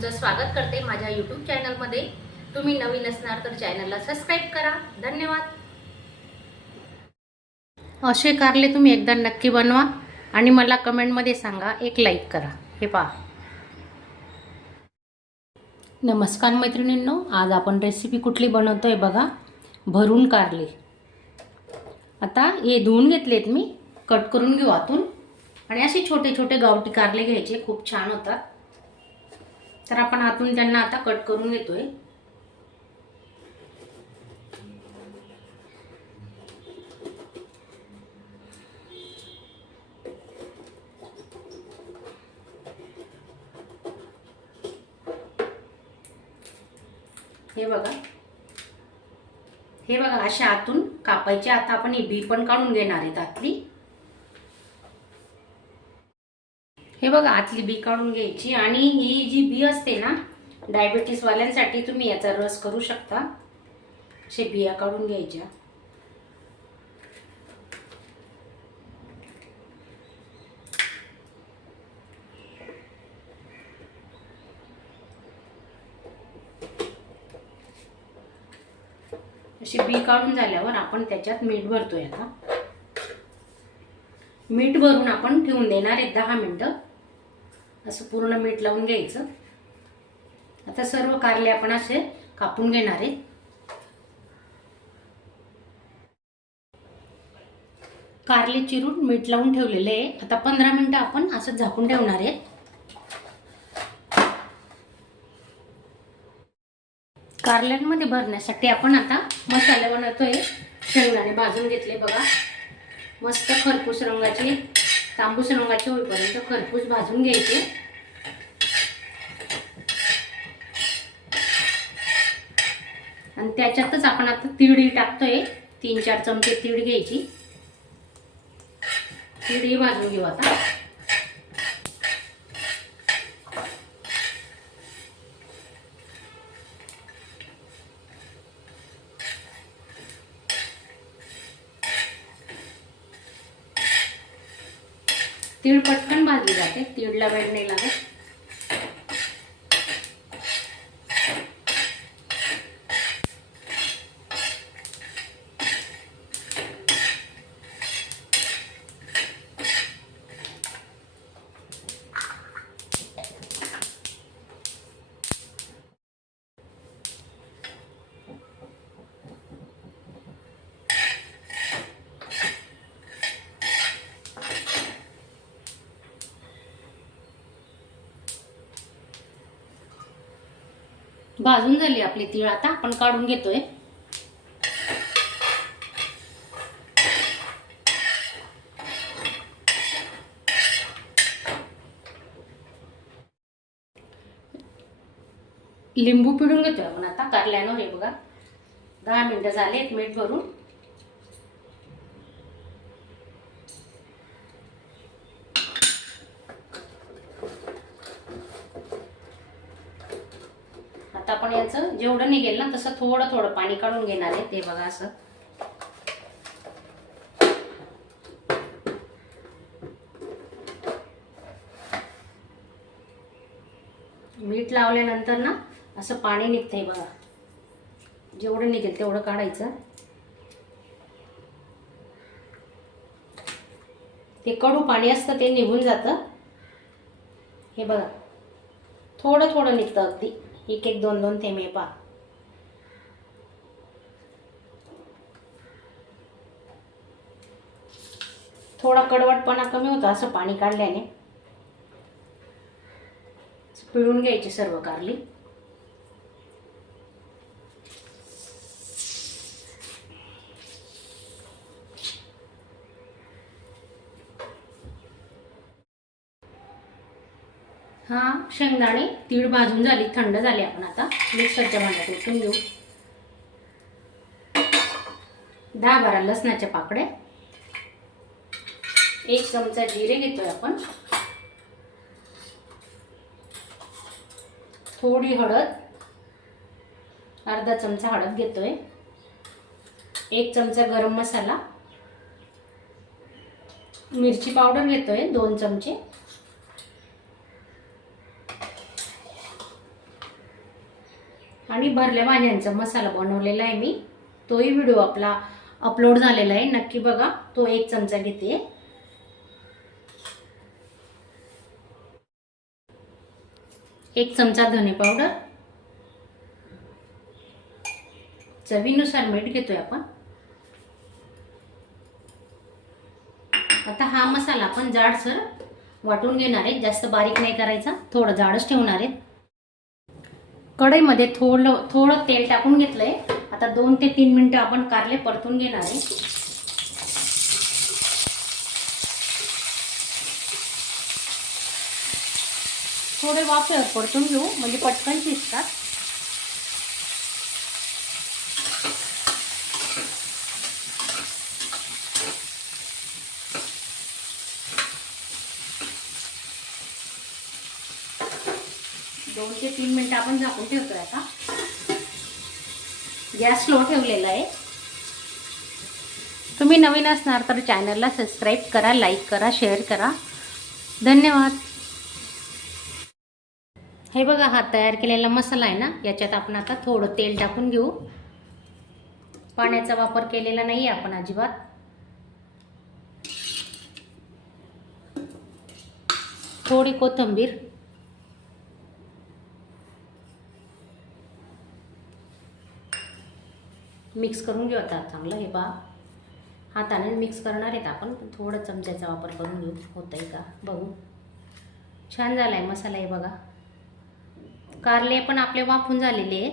तुमचं स्वागत करते माझ्या यूट्यूब चॅनलमध्ये। तुम्ही नवीन असणार तर चॅनलला सबस्क्राईब करा। धन्यवाद। असे कारले तुम्ही एकदा नक्की बनवा आणि मला कमेंटमध्ये सांगा, एक लाईक करा। हे पहा। नमस्कार मैत्रिणींनो, आज आपण रेसिपी कुठली बनवतोय बघा, भरून कारले। आता हे धुवून घेतलेत मी, कट करून घेऊ आतून आणि असे छोटे छोटे गावठी कारले घ्यायचे, खूप छान होतात। तर आपण आतून त्यांना आता कट करून घेतोय। हे बघा अशा आतून कापायचे। आता आपण ही बी पण काढून घेणार आहेत आतली। हे बघा आतली बी काढून घ्यायची आणि ही जी बी असते ना, डायबिटीस वाल्यांसाठी तुम्ही याचा रस करू शकता। असे बिया काढून घ्यायच्या। अशी बी काढून झाल्यावर आपण त्याच्यात मीठ भरतोय। आता मीठ भरून आपण ठेवून देणार आहे 10 मिनिटं। असं पूर्ण मीठ लावून घ्यायचं। आता सर्व कारले आपण असे कापून घेणार आहे। कारले चिरून मीठ लावून ठेवलेले आहे। आता 15 मिनिटं आपण असं झाकून ठेवणार आहे। कारल्यांमध्ये भरण्यासाठी आपण आता मसाले बनवतोय। शेंगदाणे भाजून घेतले बघा, मस्त खरपूस रंगाचे, तांबूस रंगाचे होईपर्यंत खरपूस भाजून घ्यायचे। आणि त्याच्यातच आपण आता तीळ टाकतोय। 3-4 चमचे तीळ घ्यायची। तीळ भाजून घेऊ आता। तीळ पटकन भाजली जाते, तीळला वेळ नाही लागत। भाजून झाली आपली तीळ, आता आपण काढून घेतोय। लिंबू पिळून घेतोय आपण आता कारल्यांवर। हे बघा 10 मिनिटं झालेत मीठ भरून। आता आपण याचं जेवढं निघेल ना तसं थोडं थोडं पाणी काढून घेणार आहे। ते बघा असं मीठ लावल्यानंतर ना असं पाणी निघतंय बघा। जेवढं निघेल तेवढं काढायचं। ते कडू पाणी असतं ते निघून जातं। हे बघा थोडं थोडं निघतं, अगदी 1-1, 2-2 थेंबे पा। थोडा कडवटपणा कमी होता असं पाणी काढल्याने। पिळून घ्यायची सर्व कारली। हा शेंगदाणे तीळ भाजून झाली, थंड झाली। आपण आता मिक्सरच्या भांड्यात ओतून घेऊ। 10-12 लसणाच्या पाकड्या, 1 चमचा जिरे घेतोय आपण, थोडी हळद, अर्धा चमचा हळद घेतोय, 1 चमचा गरम मसाला, मिरची पावडर घेतोय 2 चमचे, आणि भरल्या भाज्यांचा मसाला बनवलेला आहे मी, तोही व्हिडिओ आपला अपलोड झालेला आहे, नक्की बघा. तो 1 चमचा घेते. एक चमचा धने पावडर, चवीनुसार मीठ घेतोय आपण. आता हा मसाला आपण जाडसर वाटून घेणार आहे, जास्त बारीक नाही करायचा, थोडं जाडच ठेवणार आहे. कढईमध्ये थोडं तेल टाकून घेतलंय. आता 2 ते 3 मिनिटं आपण कारले परतून घेणार आहे. थोडे वाफेवर परतून घेऊ, म्हणजे पटकन शिजतात. दोन ते 3 मिनिटं आपण झाकून ठेवतोय. आता गॅस स्लो ठेवलेला आहे. तुम्ही नवीन असणार तर चॅनलला सबस्क्राईब करा, लाईक करा, शेअर करा. धन्यवाद. हे बघा, हा तयार केलेला मसाला आहे ना, याच्यात आपण आता थोडं तेल टाकून घेऊ. पाण्याचा वापर केलेला नाही आपण अजिबात. थोडी कोथिंबीर, मिक्स करून घेऊ. आता चांगलं हे पहा, हाताने मिक्स करणार आहेत आपण, थोडं चमच्याचा वापर करून घेऊ. होतंय का बघू. छान झालाय मसाला. हे बघा, कारले पण आपले वाफून झालेले आहे.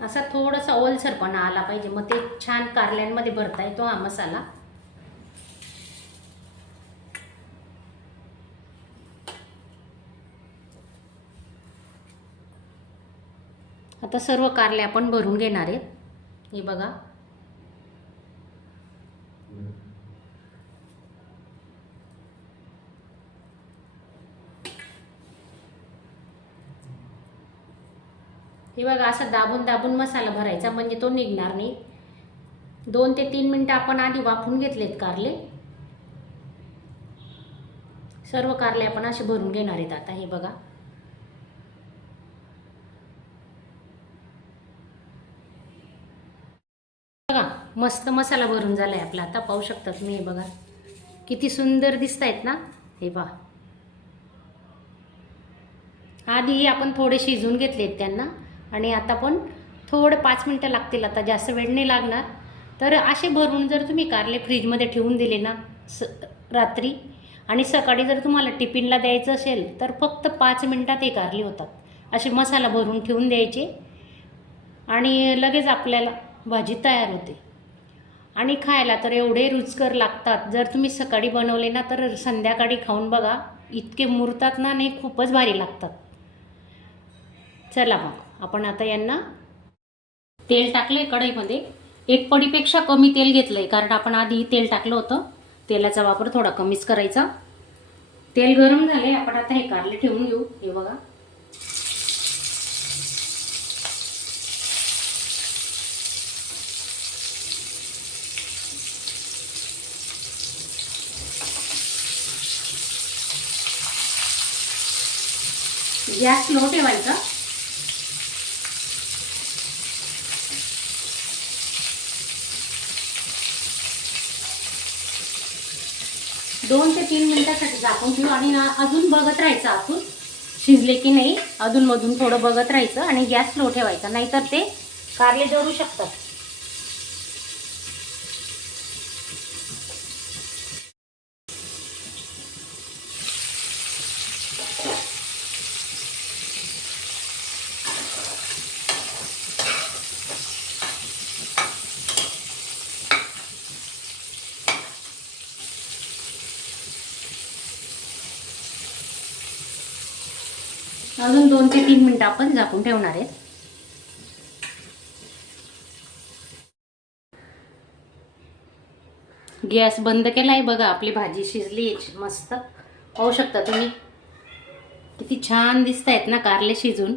असा थोडासा ओलसरपणा आला पाहिजे, मग ते छान कारल्यांमध्ये भरता येतो हा मसाला. आता सर्व कारले आपण भरून घेणार आहेत. हे बघा, हे बघा, असं दाबून दाबून मसाला भरायचा, म्हणजे तो निघणार नाही. 2 ते 3 मिनिटं आपण आधी वाफून घेतलेत कारले. सर्व कारले आपण असे भरून घेणार आहेत. आता हे बघा, बघा मस्त मसाला भरून झालाय आपला. आता पाहू शकता तुम्ही. हे बघा किती सुंदर दिसत आहेत ना. हे पहा, आधी आपण थोडे शिजवून घेतलेत त्यांना, आणि आता पण थोडं 5 मिनिटं लागतील. आता जास्त वेळ नाही लागणार. तर असे भरून जर तुम्ही कारले फ्रीजमध्ये ठेवून दिले ना रात्री, आणि सकाळी जर तुम्हाला टिफिनला द्यायचं असेल तर फक्त 5 मिनिटात हे कारले होतात. असे मसाला भरून ठेवून द्यायचे आणि लगेच आपल्याला भाजी तयार होते. आणि खायला तर एवढे रुचकर लागतात. जर तुम्ही सकाळी बनवले ना तर संध्याकाळी खाऊन बघा, इतके मुरतात ना, नाही खूपच भारी लागतात. चला मग आपण आता यांना तेल टाकले कढईमध्ये. 1 पडीपेक्षा कमी तेल घेतलंय, कारण आपण आधी तेल टाकलं होतं. तेलाचा वापर थोडा कमीच करायचा. तेल गरम झाले, आपण आता हे कारले ठेवून घेऊ. हे बघा, गॅस स्लो ठेवायचा. दोन ते 3 मिनिटासाठी झाकून ठेवू, आणि अजून बघत राहायचं आतून शिजले की नाही. अधूनमधून थोडं बघत राहायचं आणि गॅस स्लो ठेवायचा, नाहीतर ते कारले जळू शकतात. अजून 2 ते 3 मिनिटं आपण झाकून ठेवणार आहे. गॅस बंद केलाय. बघा, आपली भाजी शिजली मस्त. पाहू शकता तुम्ही किती छान दिसत आहेत ना कारले शिजून.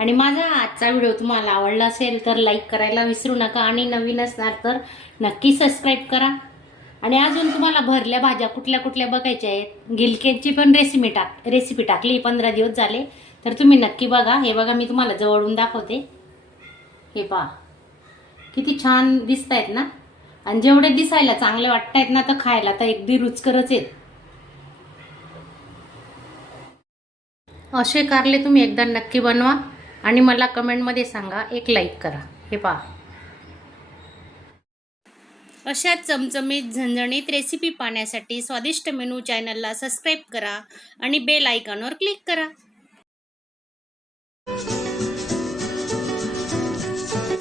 आणि माझा आजचा व्हिडिओ तुम्हाला आवडला असेल तर लाईक करायला विसरू नका आणि नवीन असणार तर नक्की सबस्क्राईब करा. आणि अजून तुम्हाला भरल्या भाज्या कुठल्या कुठल्या बघायच्या आहेत, गिलक्यांची पण रेसिपी टाकली 15 दिवस झाले, तर तुम्ही नक्की बघा. हे बघा मी तुम्हाला जवळून दाखवते. हे पहा किती छान दिसत आहेत ना. आणि जेवढे दिसायला चांगले वाटतायत ना तर खायला तर अगदी रुचकरच आहेत. असे कारले तुम्ही एकदा नक्की बनवा आणि मला कमेंटमध्ये सांगा, एक लाईक करा. हे पहा अशा चमचमीत झणझणीत रेसिपी पाहण्यासाठी स्वादिष्ट मेनू चॅनलला सबस्क्राईब करा आणि बेल आयकॉनवर क्लिक करा.